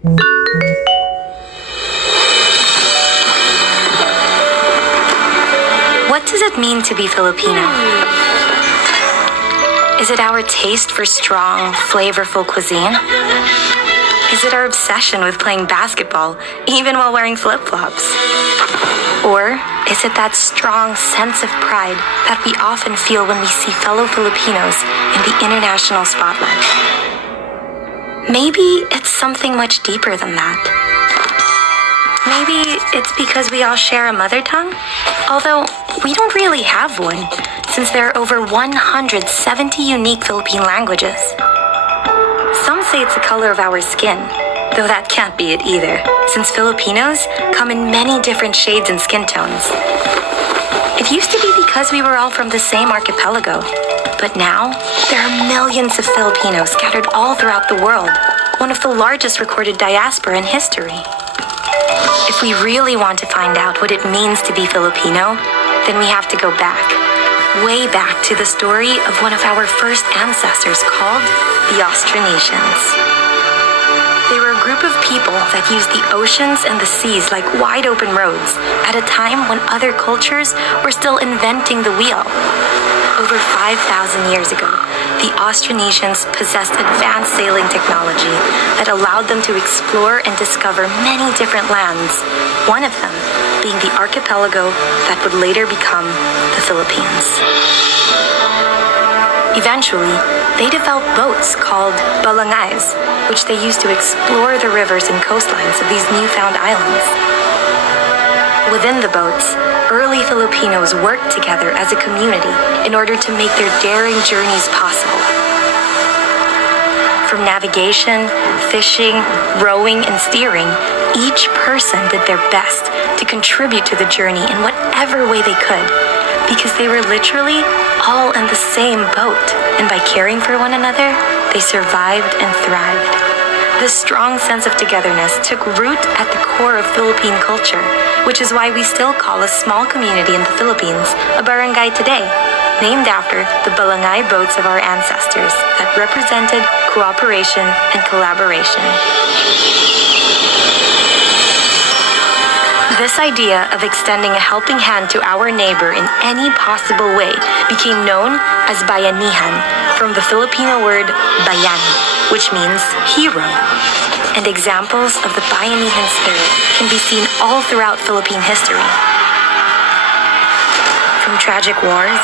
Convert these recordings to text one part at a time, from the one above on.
What does it mean to be Filipino? Is it our taste for strong, flavorful cuisine? Is it our obsession with playing basketball, even while wearing flip-flops? Or is it that strong sense of pride that we often feel when we see fellow Filipinos in the international spotlight? Maybe it's something much deeper than that. Maybe it's because we all share a mother tongue? Although we don't really have one, since there are over 170 unique Philippine languages. Some say it's the color of our skin, though that can't be it either, since Filipinos come in many different shades and skin tones. It used to be because we were all from the same archipelago, but now there are millions of Filipinos scattered all throughout the world, one of the largest recorded diaspora in history. If we really want to find out what it means to be Filipino, then we have to go back, way back to the story of one of our first ancestors called the Austronesians. They were a group of people that used the oceans and the seas like wide open roads at a time when other cultures were still inventing the wheel. Over 5,000 years ago, the Austronesians possessed advanced sailing technology that allowed them to explore and discover many different lands, one of them being the archipelago that would later become the Philippines. Eventually, they developed boats called balangays, which they used to explore the rivers and coastlines of these newfound islands. Within the boats, early Filipinos worked together as a community in order to make their daring journeys possible. From navigation, fishing, rowing, and steering, each person did their best to contribute to the journey in whatever way they could, because they were literally all in the same boat, and by caring for one another, they survived and thrived. This strong sense of togetherness took root at the core of Philippine culture, which is why we still call a small community in the Philippines a barangay today, named after the balangay boats of our ancestors that represented cooperation and collaboration. This idea of extending a helping hand to our neighbor in any possible way became known as bayanihan, from the Filipino word bayan, which means hero. And examples of the bayanihan spirit can be seen all throughout Philippine history. From tragic wars,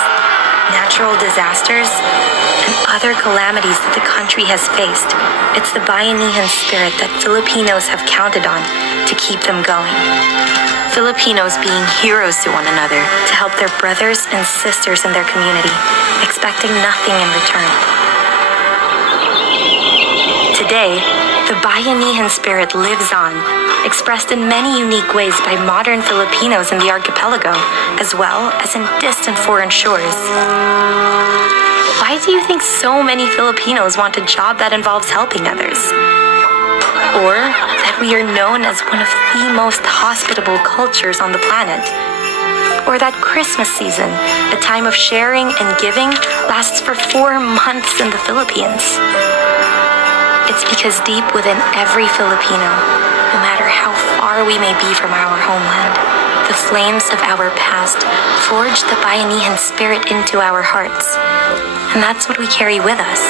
natural disasters, and other calamities that the country has faced, it's the bayanihan spirit that Filipinos have counted on to keep them going. Filipinos being heroes to one another to help their brothers and sisters in their community, expecting nothing in return. Today, the bayanihan spirit lives on, expressed in many unique ways by modern Filipinos in the archipelago, as well as in distant foreign shores. Why do you think so many Filipinos want a job that involves helping others? Or that we are known as one of the most hospitable cultures on the planet? Or that Christmas season, a time of sharing and giving, lasts for 4 months in the Philippines? It's because deep within every Filipino, no matter how far we may be from our homeland, the flames of our past forge the bayanihan spirit into our hearts. And that's what we carry with us,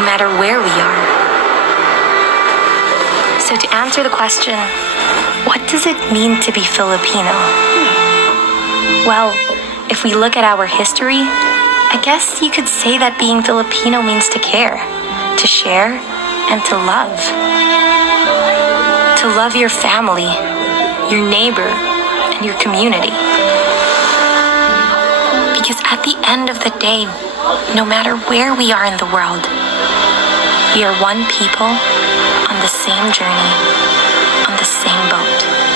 no matter where we are. So to answer the question, what does it mean to be Filipino? Well, if we look at our history, I guess you could say that being Filipino means to care, to share, and to love. To love your family, your neighbor, and your community. Because at the end of the day, no matter where we are in the world, we are one people on the same journey, on the same boat.